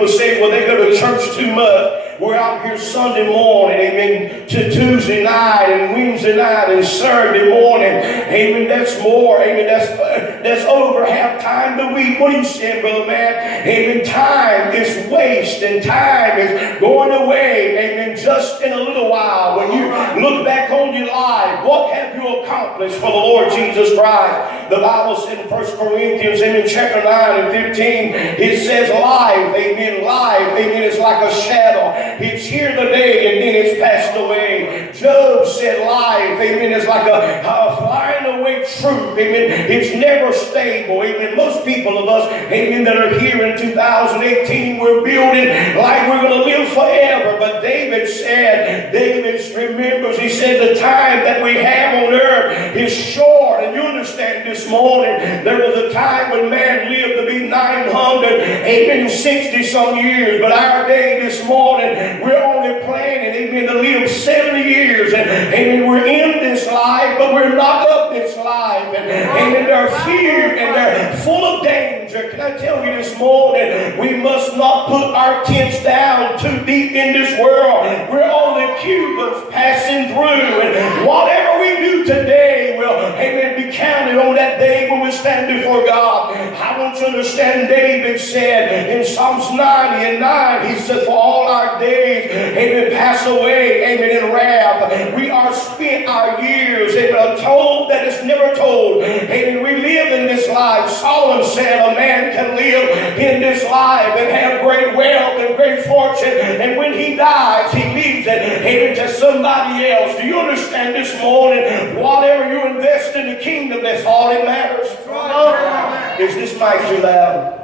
people say, well, they go to church too much. We're out here Sunday morning, amen, to Tuesday night and Wednesday night and Saturday morning. Amen, that's more. Amen, that's over half time the week. What are you saying, brother man? Amen, time is waste and time is going away. Amen, just in a little while. When you look back on your life, what have you accomplished for the Lord Jesus Christ? The Bible said in 1 Corinthians, amen, chapter 9 and 15, it says life, amen, is like a shadow. It's here today and then it's passed away. Job said life, amen, is like a flying away troop. Amen. It's never stable. Amen. Most people of us, amen, that are here in 2018, we're building like we're going to live forever. But David remembers, he said, the time that we have on earth is short. And you understand this morning, there was a time when man lived to be 960 some years. But our day this morning, we're only planning, amen, to live 70 years. And amen, we're in this life, but we're not of this life. And amen, they're feared and they're full of danger. Can I tell you this morning, we must not put our tents down too deep in this world. We're on the cube of passing through. And whatever we do today will, amen, be counted on that day when we stand before God. I want you to understand, David said in Psalms 90 and 9, he said, for all our days, amen, pass away, amen, in wrath. We are spent our years, amen, told that it's never told. Amen, we live in this life. Solomon said a man can live in this life and have great wealth and great fortune, and when he dies, he leaves it, amen, to somebody else. Do you understand this morning? Whatever you invest in the kingdom, that's all that matters. Is this mic too loud?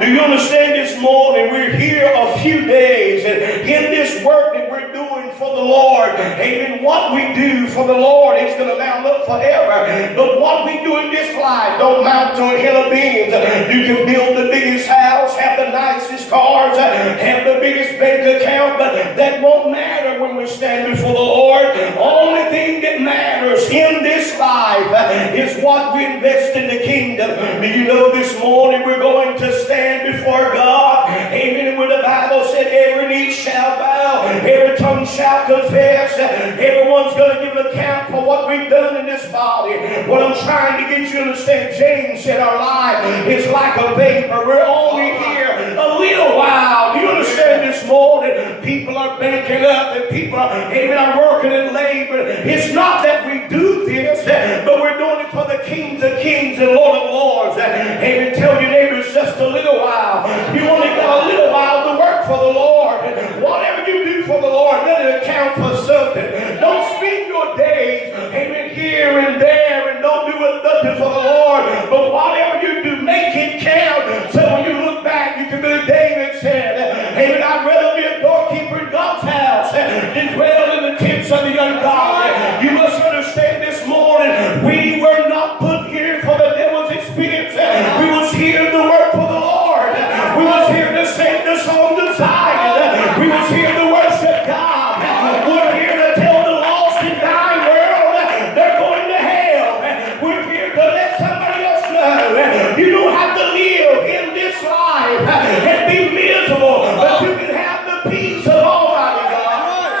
Do you understand this morning? We're here a few days, and in this work that we're doing for the Lord, amen, what we do for the Lord is going to mount up forever. But what we do in this life don't mount to a hill of beans. You can build the biggest house, have the nicest cars, have the biggest bank account, but that won't matter when we stand before the Lord. Only thing that matters in this life is what we invest in the kingdom. Do you know this morning we're going to stand before God? Amen. Where the Bible said every knee shall bow, every tongue shall confess, everyone's going to give an account for what we've done in this body. What I'm trying to get you to understand, James said our life is like a vapor. We're only here a little while. Do you understand this morning? People are banking up and people are, amen, are working in labor. It's not that we do this, but we're doing it for the kings of kings and Lord of lords. Amen. Tell your neighbors just a little while. You only got a little while to work for the Lord. Whatever you do for the Lord, let it account for something. Don't spend your days, amen, here and there and don't do nothing for the Lord. But whatever you do, make it count. So when you look back, you can do David said, amen, I'd rather be a doorkeeper in God's house than dwell in the tents of the ungodly. You must understand this morning, we were not put here for the devil's expense. We was here to work for the Lord. We was here to sing the song of Zion. We was here to worship God. We're here to tell the lost and dying world they're going to hell. We're here to let somebody else know you don't have to live in this life and be miserable, but you can have the peace of Almighty God.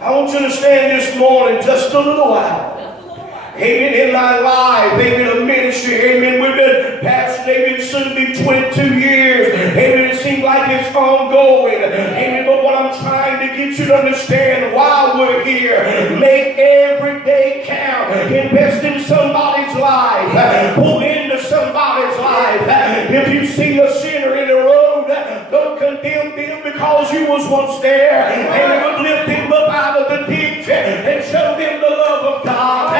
I want you to understand this morning just a little while. Amen. In my life, amen, of ministry, amen, we've been pastoring, amen, soon be 22 years. Amen, it seems like it's ongoing. Amen, but what I'm trying to get you to understand while we're here, make every day count. Invest in somebody's life. Pull into somebody's life. If you see a sinner in the road, don't condemn them because you was once there. And would lift them up out of the ditch and show them the love of God.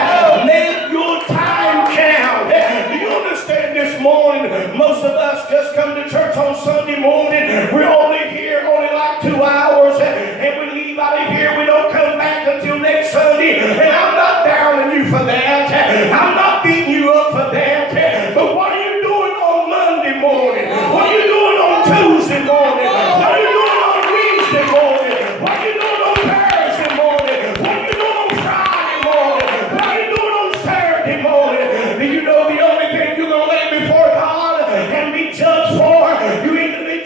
Make your time count. Do you understand this morning? Most of us just come to church on Sunday morning. We're only here like 2 hours, and we leave out of here. We don't come back until next Sunday. And I'm not downing you for that. I'm not beating you up for that. But what are you doing on Monday morning? What are you doing on Tuesday morning? What are you doing on Wednesday morning? What are you doing on Thursday morning? What are you doing on Friday morning? What are you doing on Saturday morning? Do you know the only thing you're going to lay before God and be judged for? You either be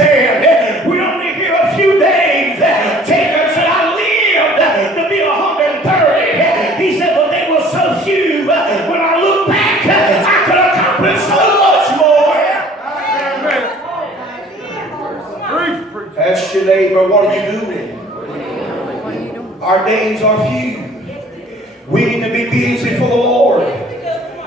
understand. We only hear a few days. Jacob said, I lived to be 130. He said, but they were so few. When I look back, I could accomplish so much more. Ask your neighbor, what are you doing? Our days are few. We need to be busy for the Lord.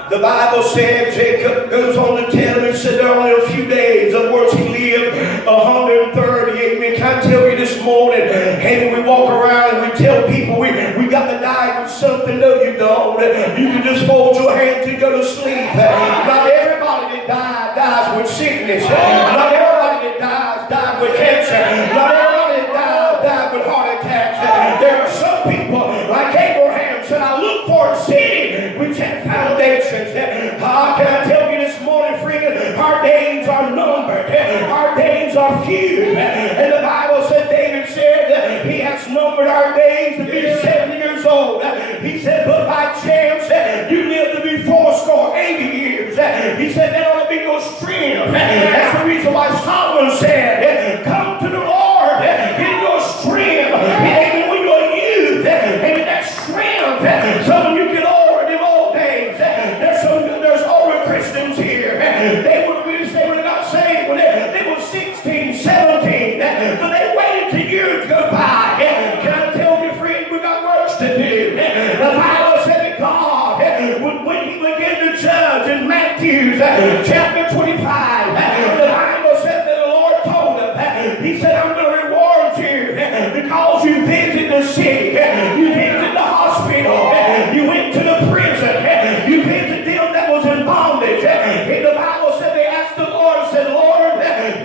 The Bible said, Jacob goes on to tell him, he said there are only a few days. In other words, he lived 130. Amen. Can I tell you this morning, and we walk around and we tell people we got to die with something. No, you don't. You can just fold your hands and go to sleep. Not everybody that dies with sickness. Not everybody that dies with cancer. Not everybody that dies with heart attacks. There are some people like Abraham said, I look for a city which had foundations. Can I tell you this morning, friend, our days are numbered. Our days are few. And the Bible said, David said, he has numbered our days to be 70 years old. He said, but by chance, you live to be 80 years. He said, there ought to be no strength. That's the reason why Solomon said, come to the Lord in your strength. Amen. When you're youth, amen, that strength. So when you get older, them old days, there's older Christians here. They would have got saved when they were 16, 17, but they waited till years go by. Can I tell you, friend, we got works to do. The Bible said that God, when he began to judge in Matthew chapter 25, the Bible said that the Lord told him, he said, I'm going to reward you because you visited the sick, you visited the hospital, you went to the prison, you visited them that was in bondage. And the Bible said they asked the Lord, said, Lord,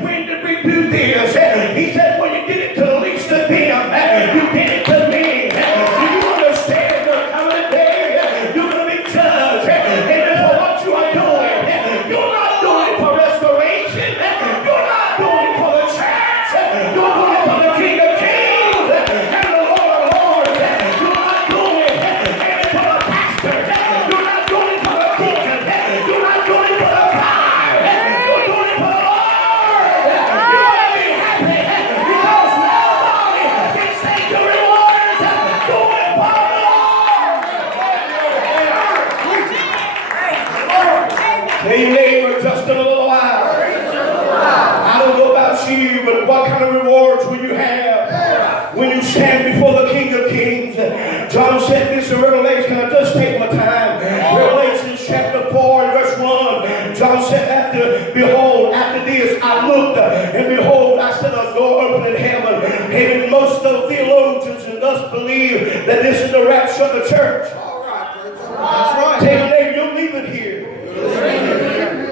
when did we do this? He said, when you did it to the least of them, you did it to me. Do you understand? There's coming a day you're going to be judged. And for what you are doing, you're not doing it for restoration. You're not doing it for the church. You're doing it for the King of Kings and the Lord of Lords. You're not doing it for the pastor. You're not doing it for the deacon. You're not doing it for the choir. You're doing it for the Lord. You ought to be happy because nobody can take the rewards doing it for the Lord. Tell your neighbor, just in a little while. I don't know about you, but what kind of rewards will you have when you stand before the King of Kings? John said this in Revelation. Can I just take my time? Revelation chapter 4 and verse 1. John said, after this, I looked, and behold, I said a door opened in heaven. And most of the theologians and us believe that this is the rapture of the church. That's right. Tell your neighbor, you're leaving here.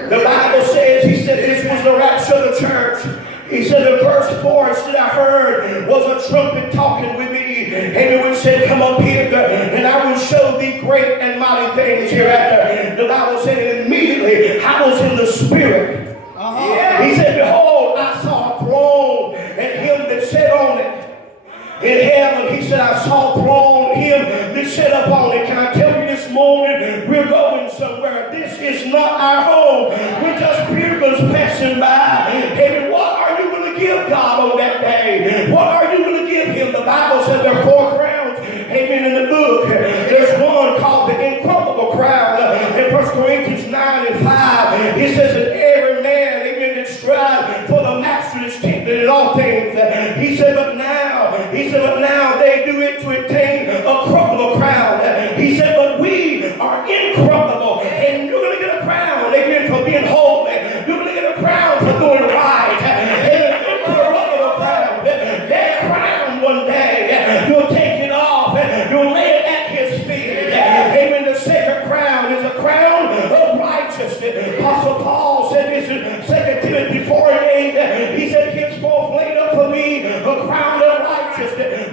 The Bible says, he said, this was the rapture of the church. He said, the first voice that I heard was a trumpet talking with me. And it said, come up here, and I will show thee great and mighty things hereafter. The Bible said, immediately I was in the Spirit. He said, behold, I saw a throne, and him that sat on it. In heaven, he said, I saw a throne, him that sat upon it. Can I tell you this morning, we're going somewhere. This is not our home. We're just pilgrims passing by. Amen. What are you going to give God on that day? What are you going to give him? The Bible said there are 4 crowns. Amen. In the book, there's one called the incorruptible crown. In 1 Corinthians 9 and 5, it says that every man, amen, that strive for the master is tempted in all things. He said, but now they do it to attain a corruptible crown. He said, but we are incorruptible. And you're going to get a crown, amen, for being holy. You're going to get a crown for doing right. And an incorruptible crown. That crown one day, you'll take it off. You'll lay it at his feet. Amen. The second crown is a crown of righteousness. Apostle Paul said this in 2 Timothy 4 and 8. He said, henceforth laid up for me a crown of righteousness,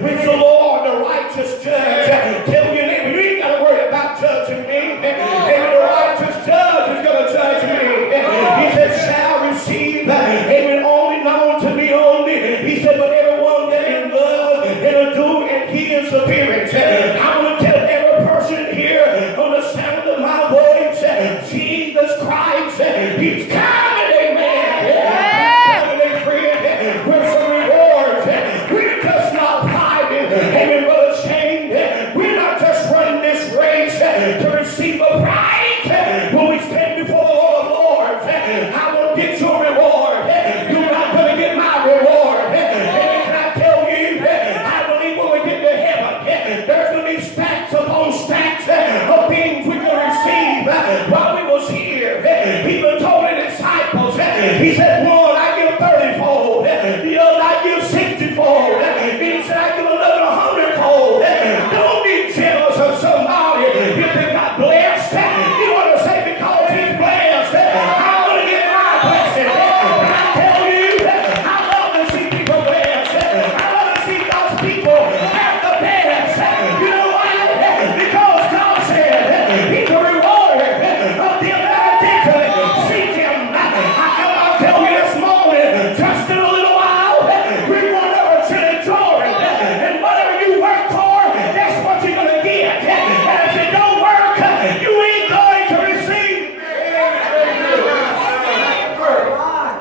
get your reward. You're not going to get my reward. And can I tell you, I believe when we get to heaven, there's going to be stacks upon stacks of things we can receive while we was here. He even told the disciples, he said, one, I give 30-fold. The other, I give 60-fold. And he said, I give another 100-fold. Don't be jealous of somebody if they got blessed. You want to say because he's blessed, I'm going to get my blessing. Can I tell you, I love to see people blessed. I love to see God's people have the best. You know why? Because God said he's a rewarder of them that diligently seek him. I'll tell you this morning, just in a little while, we're going to Untitled Chapter. And whatever you work for, that's what you're going to get. And if it don't work, you ain't going to receive.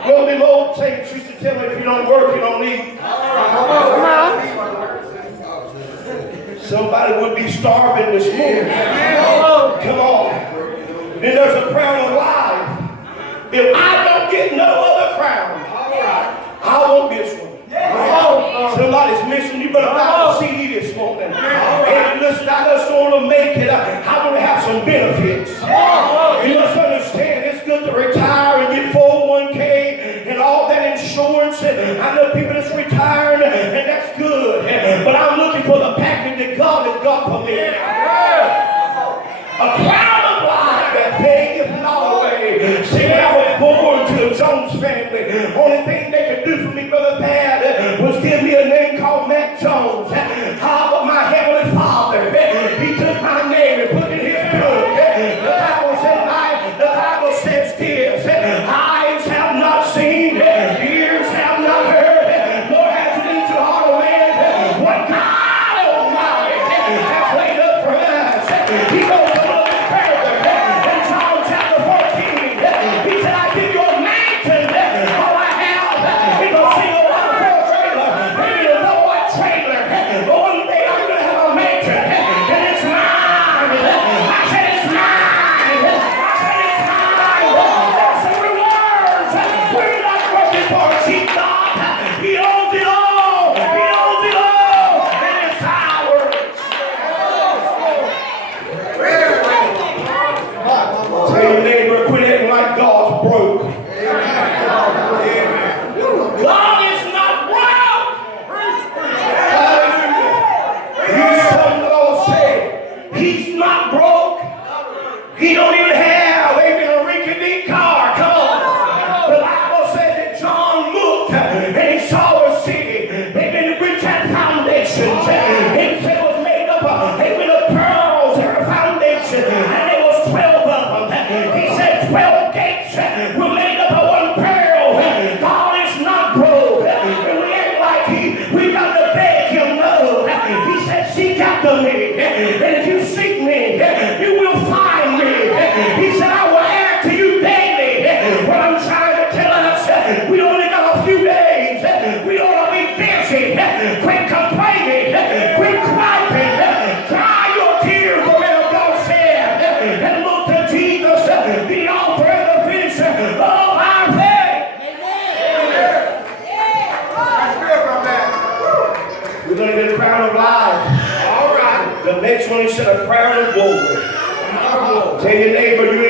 Well, them old saints used to tell me if you don't work, you don't eat. Somebody would be starving this morning. Come on. Then there's a crown of life. If I don't get no other crown, I want this one. Somebody's missing. You better buy a CD this morning. And listen, I just want to make it. I want to have some benefits. You must understand, it's good to retire and get 401k and all that insurance. And I know people that's retired, and that's good. But I'm looking for the package that God has got for me. A crown of life that taketh not away. See, when I was born to the Jones family, only thing they could do for me, Brother Pat, was give me a name called Matt Jones. But my heavenly Father, he took my name and put it in his book. The Bible says this, eyes have not seen, ears have not heard, nor has it into the heart of man what God Almighty has laid up for us. He goes a little bit further. In John chapter 14, he said, I give you a mountain. All I have is a single one trailer. Maybe you know what trailer. But one day I'm going to have a mansion, and it's mine. I said it's mine. I said it's mine. There's some rewards. We're not working for a cheap God. He owns it all. He owns it all. And it's ours. Tell your neighbor, quit acting like God's broke. God is not broke. Hallelujah. He's something the Lord said. He's not broke. He don't even have a rinky-dink car. Come on. The Bible said that John looked and he saw a city. Which had foundations. He said it was made up of pearls and a foundation. And there was 12 of them. He said 12 gates were made up of one pearl. God is not broke. And we act like we got to beg him. No. He said, seek after me. And if you seek me, you will find me. He said, I will add to you daily. What I'm trying to tell us, we only got a few days. We ought to be busy. Quit complaining. Quit griping. Dry your tears, the man of God said. And look to Jesus, the author and the finisher of our faith. We're going to get a crown of life. All right. The next one, he said, a crown of glory. Tell your neighbor, you